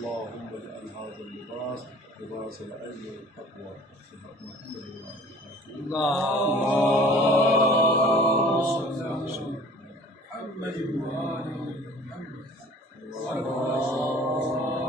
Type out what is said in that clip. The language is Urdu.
اللهم اجعل هذا اللباس لباس العلم والتقوى. محمد اللهم صل على محمد وآل محمد.